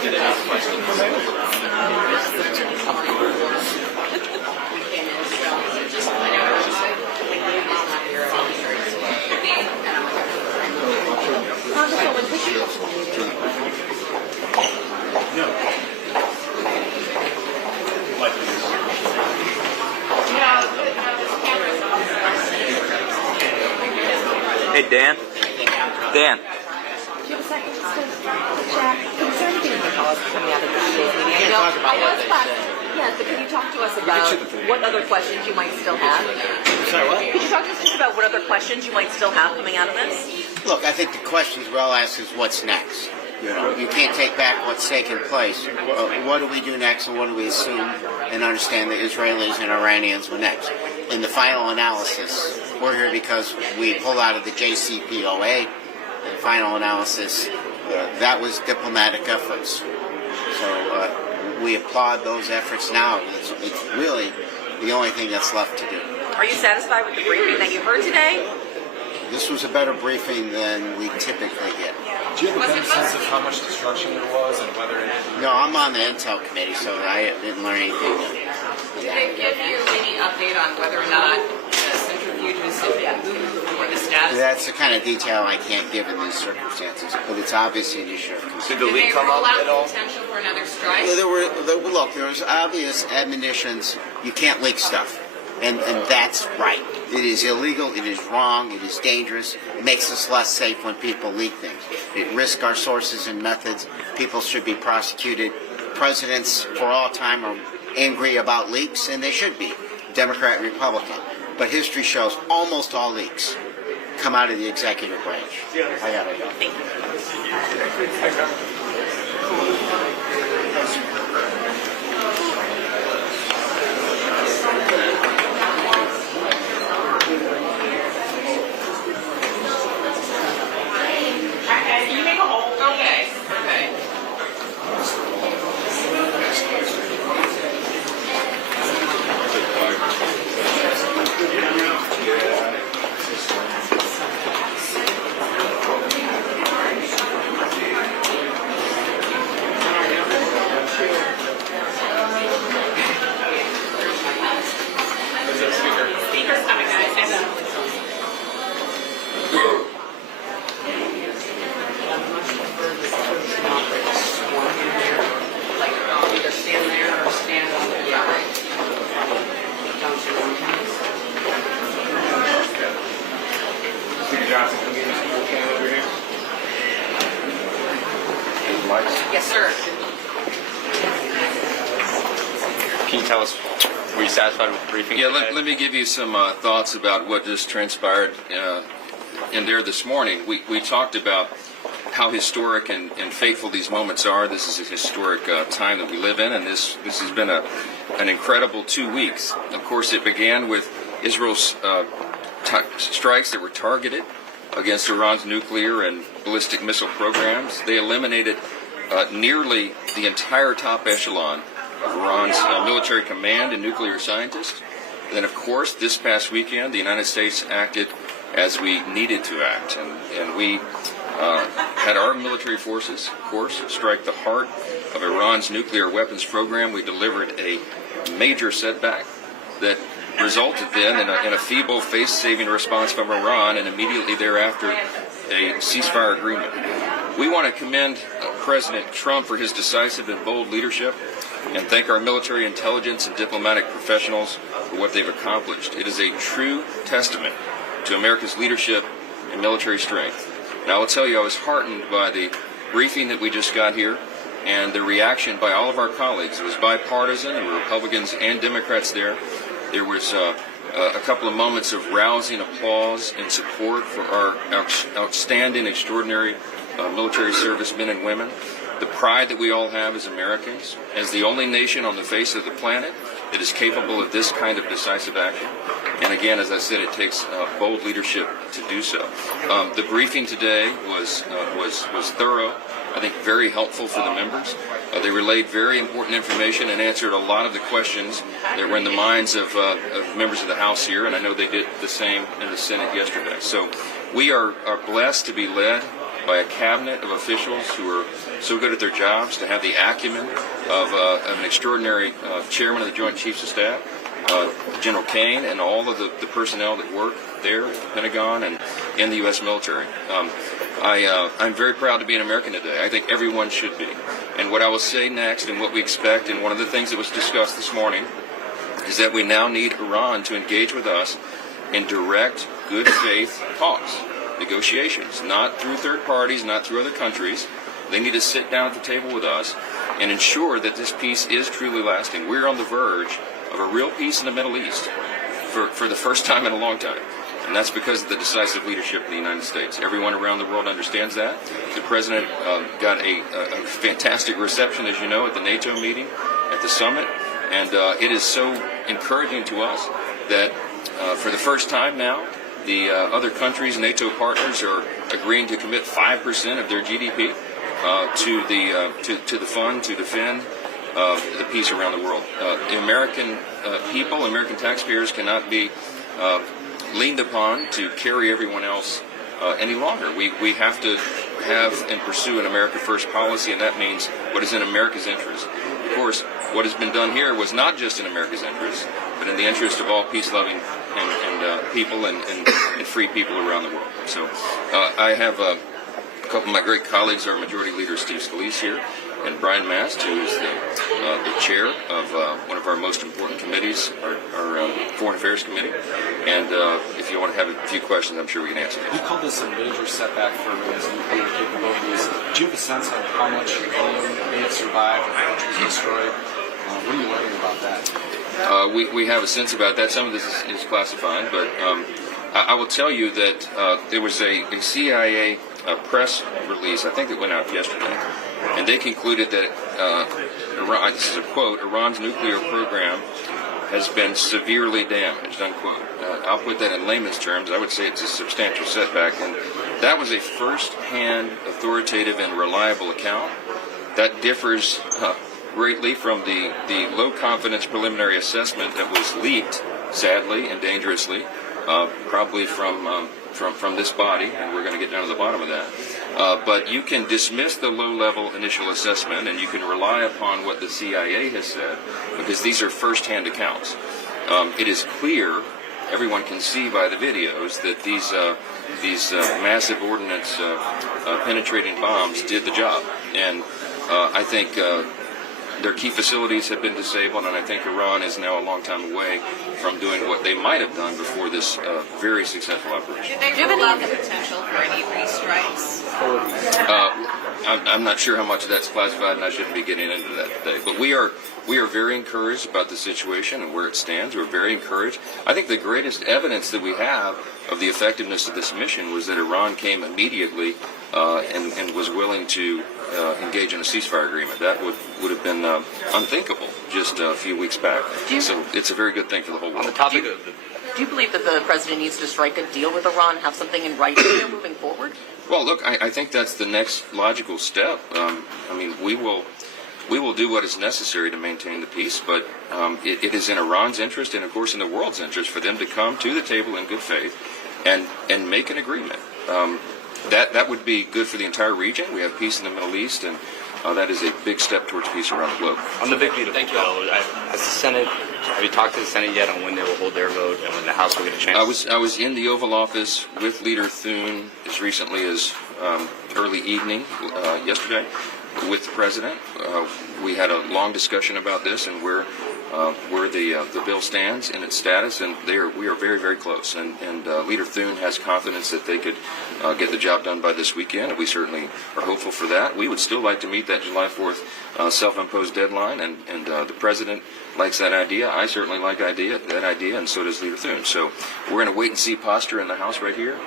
Hey, Dan. Dan. Do you have a second just to chat? Is there anything in the policy coming out of this today's meeting? Yes, but can you talk to us about what other questions you might still have? Sorry, what? Could you talk to us just about what other questions you might still have coming out of this? Look, I think the questions we're all asked is what's next. You can't take back what's taken place. What do we do next, and what do we assume and understand the Israelis and Iranians were next? In the final analysis, we're here because we pulled out of the JCPOA. The final analysis, that was diplomatic efforts. So we applaud those efforts now. It's really the only thing that's left to do. Are you satisfied with the briefing that you heard today? This was a better briefing than we typically get. Do you have a better sense of how much destruction there was and whether it is? No, I'm on the Intel committee, so I didn't learn anything. Did they give you any update on whether or not the centrifuge was moved or the status? That's the kind of detail I can't give in these circumstances, but it's obviously an issue of concern. Did the leak come up at all? Potential for another strike? There was obvious admonitions. You can't leak stuff. And that's right. It is illegal, it is wrong, it is dangerous. It makes us less safe when people leak things. It risks our sources and methods. People should be prosecuted. Presidents for all time are angry about leaks, and they should be, Democrat and Republican. But history shows almost all leaks come out of the executive branch. I gotta go. Thank You make a hole. Okay. Speaker's coming, guys. Either stand there or stand on the Speaker Johnson, can we get this can over here? Yes, sir. Can you tell us, were you satisfied with the briefing? Yeah, let me give you some thoughts about what just transpired in there this morning. We talked about how historic and fateful these moments are. This is a historic time that we live in, and this has been an incredible 2 weeks. Of course, it began with Israel's strikes that were targeted against Iran's nuclear and ballistic missile programs. They eliminated nearly the entire top echelon of Iran's military command and nuclear scientists. And then, of course, this past weekend, the United States acted as we needed to act, and we had our military forces, of course, strike the heart of Iran's nuclear weapons program. We delivered a major setback that resulted then in a feeble, face-saving response from Iran, and immediately thereafter a ceasefire agreement. We want to commend President Trump for his decisive and bold leadership and thank our military intelligence and diplomatic professionals for what they've accomplished. It is a true testament to America's leadership and military strength. And I will tell you, I was heartened by the briefing that we just got here and the reaction by all of our colleagues. It was bipartisan. There were Republicans and Democrats there. There was a couple of moments of rousing applause and support for our outstanding, extraordinary military servicemen and women. The pride that we all have as Americans, as the only nation on the face of the planet that is capable of this kind of decisive action. And again, as I said, it takes bold leadership to do so. The briefing today was thorough, I think very helpful for the members. They relayed very important information and answered a lot of the questions that were in the minds of members of the House here, and I know they did the same in the Senate yesterday. So we are blessed to be led by a cabinet of officials who are so good at their jobs, to have the acumen of an extraordinary chairman of the Joint Chiefs of Staff, General Kane, and all of the personnel that work there at the Pentagon and in the U.S. military. I'm very proud to be an American today. I think everyone should be. And what I will say next, and what we expect, and one of the things that was discussed this morning, is that we now need Iran to engage with us in direct, good faith talks, negotiations, not through third parties, not through other countries. They need to sit down at the table with us and ensure that this peace is truly lasting. We're on the verge of a real peace in the Middle East for the first time in a long time. And that's because of the decisive leadership of the United States. Everyone around the world understands that. The President got a fantastic reception, as you know, at the NATO meeting, at the summit. And it is so encouraging to us that for the first time now, the other countries, NATO partners, are agreeing to commit 5% of their GDP to the fund to defend the peace around the world. The American people, American taxpayers, cannot be leaned upon to carry everyone else any longer. We have to have and pursue an America First policy, and that means what is in America's interest. Of course, what has been done here was not just in America's interest, but in the interest of all peace-loving and people and free people around the world. So I have a couple of my great colleagues, our Majority Leader Steve Scalise here, and Brian Mast, who is the chair of one of our most important committees, our Foreign Affairs Committee. And if you want to have a few questions, I'm sure we can answer them. You called this a major setback for Iran's nuclear capabilities. Do you have a sense of how much uranium may have survived or how much was destroyed? What are you learning about that? We have a sense about that. Some of this is classified, but I will tell you that there was a CIA press release, I think that went out yesterday, and they concluded that, Iran, this is a quote, Iran's nuclear program has been severely damaged, unquote. I'll put that in layman's terms. I would say it's a substantial setback, and that was a first-hand, authoritative, and reliable account. That differs greatly from the low-confidence preliminary assessment that was leaked, sadly and dangerously, probably from this body, and we're going to get down to the bottom of that. But you can dismiss the low-level initial assessment, and you can rely upon what the CIA has said, because these are first-hand accounts. It is clear, everyone can see by the videos, that these massive ordnance penetrating bombs did the job. And I think their key facilities have been disabled, and I think Iran is now a long time away from doing what they might have done before this very successful operation. Do they rule out the potential for any restrikes? I'm not sure how much of that's classified, and I shouldn't be getting into that today. But we are very encouraged about the situation and where it stands. We're very encouraged. I think the greatest evidence that we have of the effectiveness of this mission was that Iran came immediately and was willing to engage in a ceasefire agreement. That would have been unthinkable just a few weeks back. So it's a very good thing for the whole world. On the topic of Do you believe that the president needs to strike a deal with Iran, have something in writing here moving forward? Well, look, I think that's the next logical step. I mean, we will do what is necessary to maintain the peace, but it is in Iran's interest and, of course, in the world's interest for them to come to the table in good faith and make an agreement. That would be good for the entire region. We have peace in the Middle East, and that is a big step towards peace around the globe. On the big beautiful bill, has the Senate, have you talked to the Senate yet on when they will hold their vote and when the House will get a chance? I was in the Oval Office with Leader Thune as recently as early evening yesterday with the President. We had a long discussion about this and where the bill stands in its status, and we are very, very close. And Leader Thune has confidence that they could get the job done by this weekend, and we certainly are hopeful for that. We would still like to meet that July 4th self-imposed deadline, and the President likes that idea. I certainly like that idea, and so does Leader Thune. So we're in a wait-and-see posture in the House right here,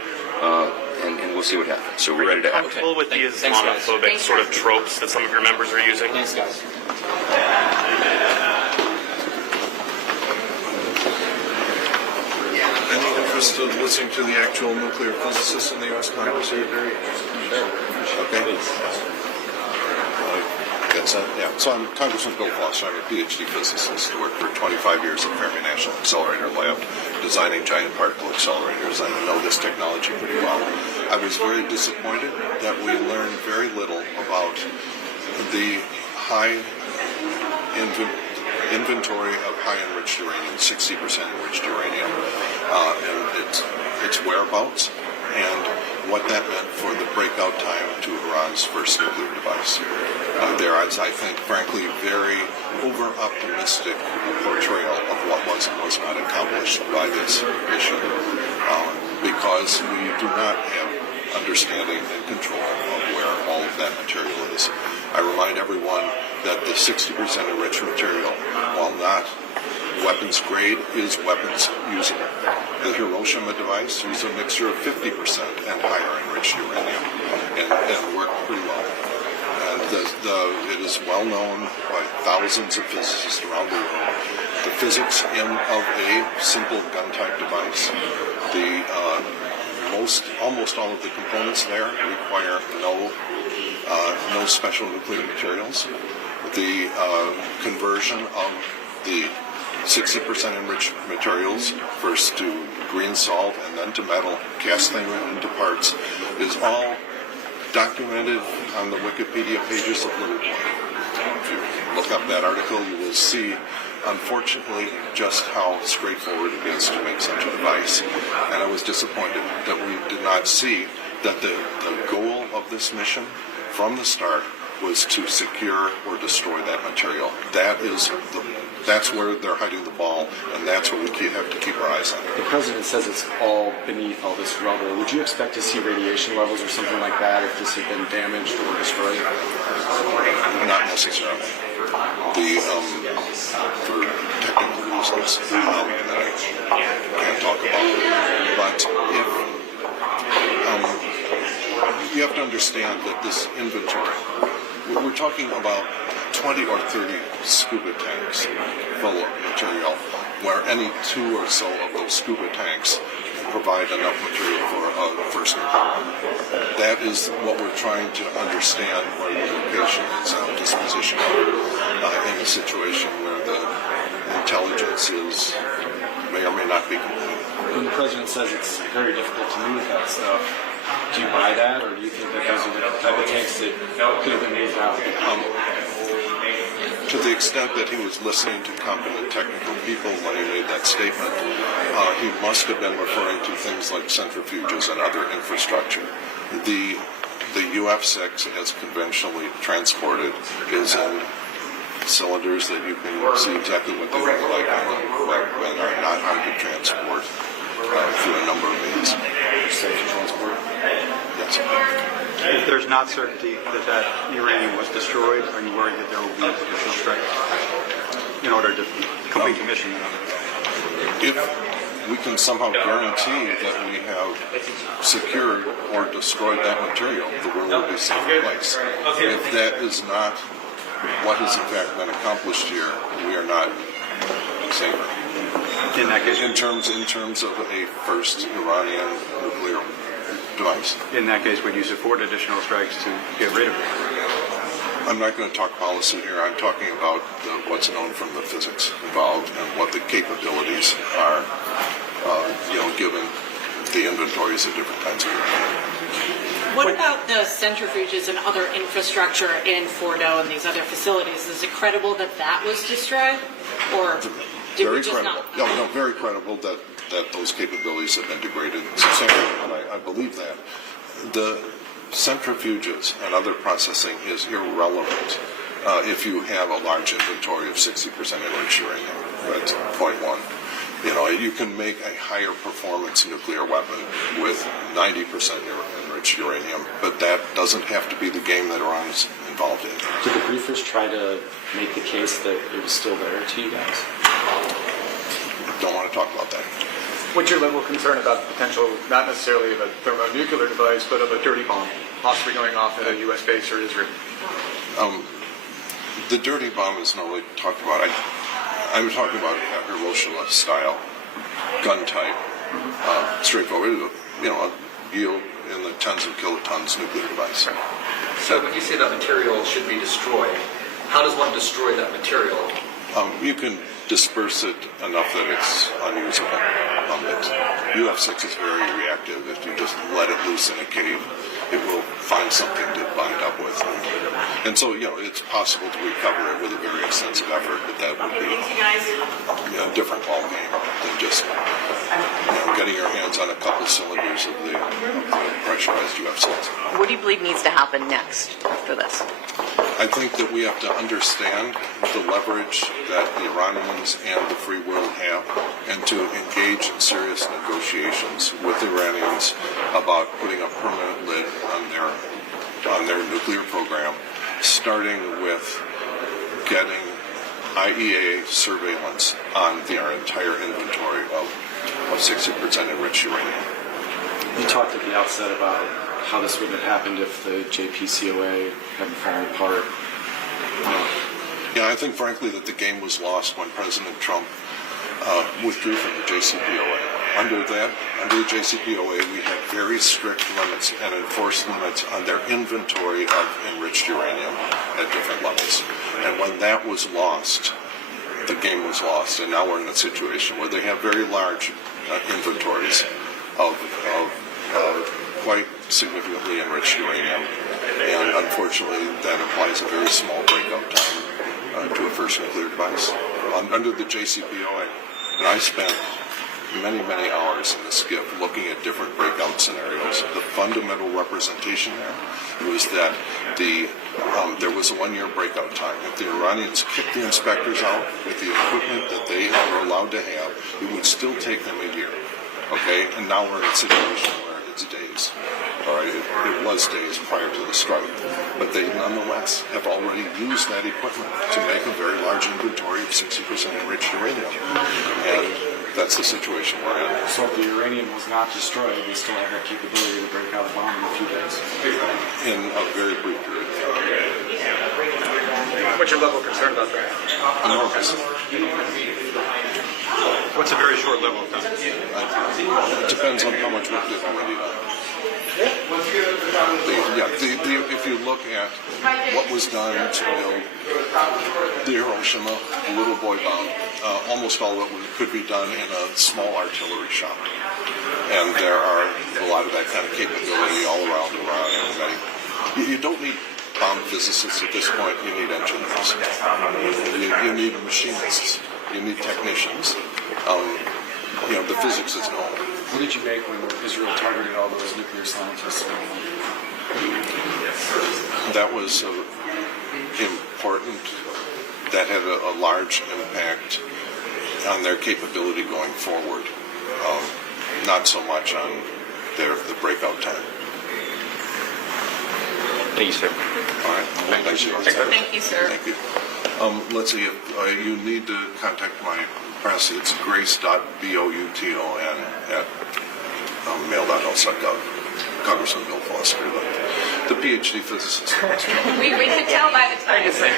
and we'll see what happens. So we're ready to act. Comfortable with the Islamophobic sort of tropes that some of your members are using? Thanks, guys. Any interest in listening to the actual nuclear physicists in the U.S. Congress? Sure. Okay. So I'm Congressman Bill Foster. I'm a PhD physicist who worked for 25 years at Fermi National Accelerator Lab, designing giant particle accelerators. I know this technology pretty well. I was very disappointed that we learned very little about the high inventory of high enriched uranium, 60% enriched uranium, and its whereabouts, and what that meant for the breakout time to Iran's first nuclear device. There is, I think, frankly, very over-optimistic portrayal of what was and was not accomplished by this mission, because we do not have understanding and control of where all of that material is. I remind everyone that the 60% enriched material, while not weapons grade, is weapons usable. The Hiroshima device used a mixture of 50% and higher enriched uranium and worked pretty well. And it is well known by thousands of physicists around the world. The physics of a simple gun-type device, almost all of the components there require no special nuclear materials. The conversion of the 60% enriched materials, first to green salt and then to metal, casting them into parts, is all documented on the Wikipedia pages of Little Boy. If you look up that article, you will see, unfortunately, just how straightforward it is to make such a device. And I was disappointed that we did not see that the goal of this mission from the start was to secure or destroy that material. That's where they're hiding the ball, and that's what we have to keep our eyes on. The president says it's all beneath all this rubble. Would you expect to see radiation levels or something like that if this had been damaged or destroyed? Not necessarily. For technical reasons, that I can't talk about. But you have to understand that this inventory, we're talking about 20 or 30 scuba tanks full of material, where any 2 or so of those scuba tanks provide enough material for a first nuclear. That is what we're trying to understand, where the location is and the disposition in a situation where the intelligence may or may not be complete. When the president says it's very difficult to move that stuff, do you buy that, or do you think that those are the type of tanks that could have been moved out? To the extent that he was listening to competent technical people when he made that statement, he must have been referring to things like centrifuges and other infrastructure. The UF-6, as conventionally transported, is in cylinders that you can see exactly what they look like and are not hard to transport through a number of means. Safe to transport? Yes. If there's not certainty that uranium was destroyed, are you worried that there will be additional strikes in order to complete the mission? If we can somehow guarantee that we have secured or destroyed that material, the world will be a safer place. If that is not what has in fact been accomplished here, we are not safer. In that case, in terms of a first Iranian nuclear device. In that case, would you support additional strikes to get rid of it? I'm not going to talk policy here. I'm talking about what's known from the physics involved and what the capabilities are, given the inventories of different kinds of uranium. What about the centrifuges and other infrastructure in Fordo and these other facilities? Is it credible that that was destroyed, or did we just not? No, very credible that those capabilities have been degraded substantially, and I believe that. The centrifuges and other processing is irrelevant if you have a large inventory of 60% enriched uranium. That's point one. You can make a higher performance nuclear weapon with 90% enriched uranium, but that doesn't have to be the game that Iran is involved in. Did the briefers try to make the case that it was still there to you guys? Don't want to talk about that. What's your level of concern about the potential, not necessarily of a thermonuclear device, but of a dirty bomb possibly going off at a U.S. base or Israel? The dirty bomb is not really talked about. I'm talking about a Hiroshima-style gun type, straightforward, a yield in the tens of kilotons nuclear device. So when you say that material should be destroyed, how does one destroy that material? You can disperse it enough that it's unusable. UF6 is very reactive. If you just let it loose in a cave, it will find something to bind up with. And so, it's possible to recover it with a very extensive effort, but that would be a different ballgame than just getting your hands on a couple cylinders of the pressurized UF6. What do you believe needs to happen next after this? I think that we have to understand the leverage that the Iranians and the free world have, and to engage in serious negotiations with the Iranians about putting a permanent lid on their nuclear program, starting with getting IEA surveillance on their entire inventory of 60% enriched uranium. You talked at the outset about how this would have happened if the JPCOA hadn't fallen apart. Yeah, I think, frankly, that the game was lost when President Trump withdrew from the JCPOA. Under the JCPOA, we had very strict limits and enforced limits on their inventory of enriched uranium at different levels. And when that was lost, the game was lost. And now we're in a situation where they have very large inventories of quite significantly enriched uranium. And unfortunately, that implies a very small breakout time to a first nuclear device. Under the JCPOA, and I spent many hours in the SCIF looking at different breakout scenarios. The fundamental representation there was that there was a 1-year breakout time. If the Iranians kicked the inspectors out with the equipment that they were allowed to have, it would still take them a year. Okay, and now we're in a situation where it's days. All right, it was days prior to the strike, but they nonetheless have already used that equipment to make a very large inventory of 60% enriched uranium, and that's the situation we're in. So if the uranium was not destroyed, they still have that capability to break out a bomb in a few days? In a very brief period. What's your level of concern about that? Enormous. What's a very short level of time? It depends on how much work they've already done. If you look at what was done to build the Hiroshima little boy bomb, almost all of it could be done in a small artillery shop. And there are a lot of that kind of capability all around Iran. And you don't need bomb physicists at this point. You need engineers. You need machinists. You need technicians. The physics is known. What did you make when Israel targeted all those nuclear scientists? That was important. That had a large impact on their capability going forward. Not so much on the breakout time. Thank you, sir. All right. Thank you. Thank you, sir. Thank you. Let's see, if you need to contact my press, it's grace.boutn@mail.ls.gov. Congressman Bill Foster, the PhD physicist. We can tell by the time. It's kind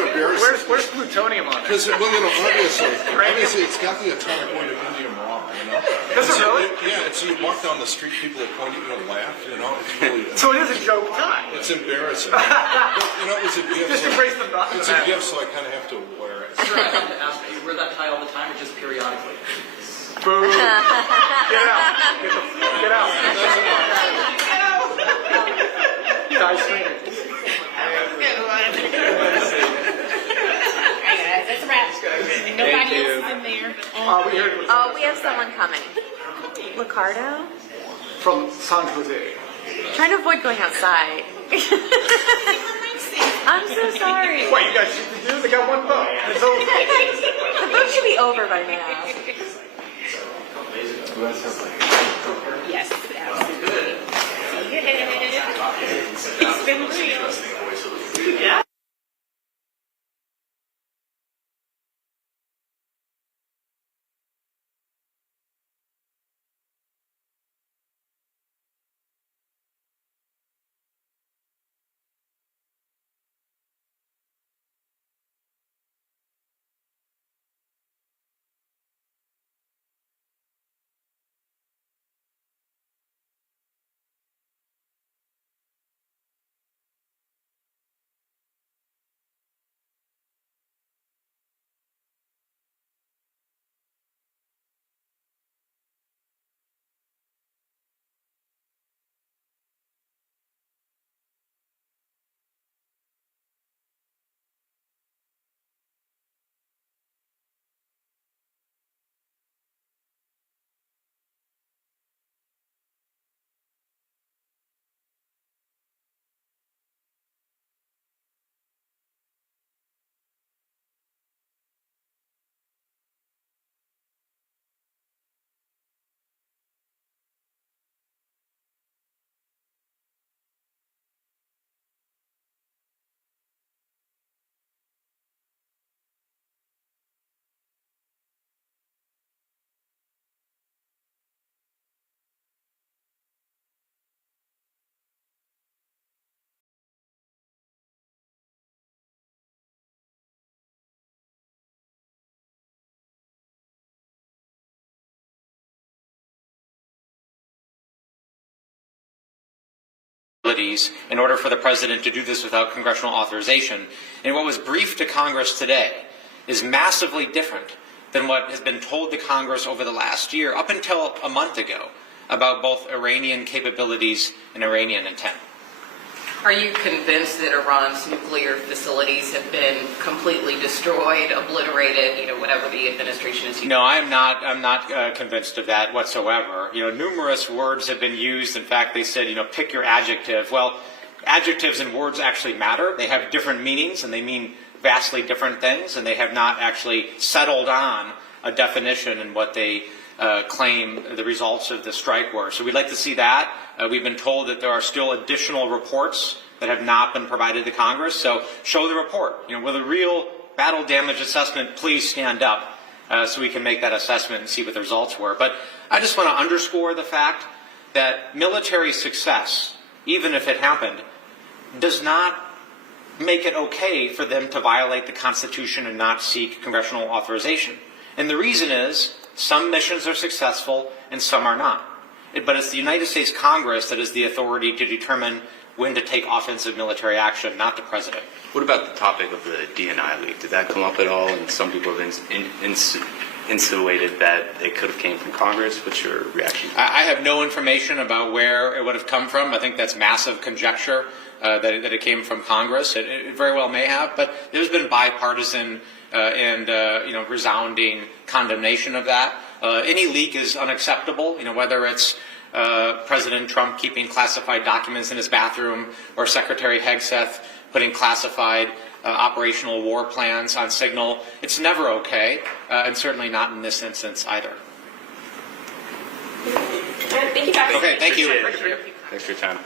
of embarrassing. Where's plutonium on it? Because, obviously it's got the atomic weight of indium raw, Does it really? So you walk down the street, people will point at you and laugh, It's really... So it is a joke time. It's embarrassing. But, it's a gift. Just embrace the It's a gift, so I kind of have to wear it. Sure, I have to ask, do you wear that tie all the time or just periodically? Boom. Get out. Get out. Tie streaming. That's a wrap. Nobody else is in there. We have someone coming. Ricardo? From San Jose. Trying to avoid going outside. I'm so sorry. Wait, you guys shoot the dude? They got one vote. It's over. The vote should be over by now. Yes, absolutely. It's been real. Yeah. in order for the president to do this without congressional authorization. And what was briefed to Congress today is massively different than what has been told to Congress over the last year, up until a month ago, about both Iranian capabilities and Iranian intent. Are you convinced that Iran's nuclear facilities have been completely destroyed, obliterated, whatever the administration is using? No, I'm not convinced of that whatsoever. Numerous words have been used. In fact, they said, pick your adjective. Well, adjectives and words actually matter. They have different meanings, and they mean vastly different things, and they have not actually settled on a definition in what they claim the results of the strike were. So we'd like to see that. We've been told that there are still additional reports that have not been provided to Congress. So show the report. With a real battle damage assessment, please stand up so we can make that assessment and see what the results were. But I just want to underscore the fact that military success, even if it happened, does not make it okay for them to violate the Constitution and not seek congressional authorization. And the reason is some missions are successful and some are not. But it's the United States Congress that has the authority to determine when to take offensive military action, not the president. What about the topic of the DNI leak? Did that come up at all? And some people have insinuated that it could have came from Congress. What's your reaction? I have no information about where it would have come from. I think that's massive conjecture that it came from Congress. It very well may have, but there's been bipartisan and resounding condemnation of that. Any leak is unacceptable. Whether it's President Trump keeping classified documents in his bathroom, or Secretary Hegseth putting classified operational war plans on Signal, it's never okay, and certainly not in this instance either. Thank you, Dr. Okay, thank you. Thanks for your time.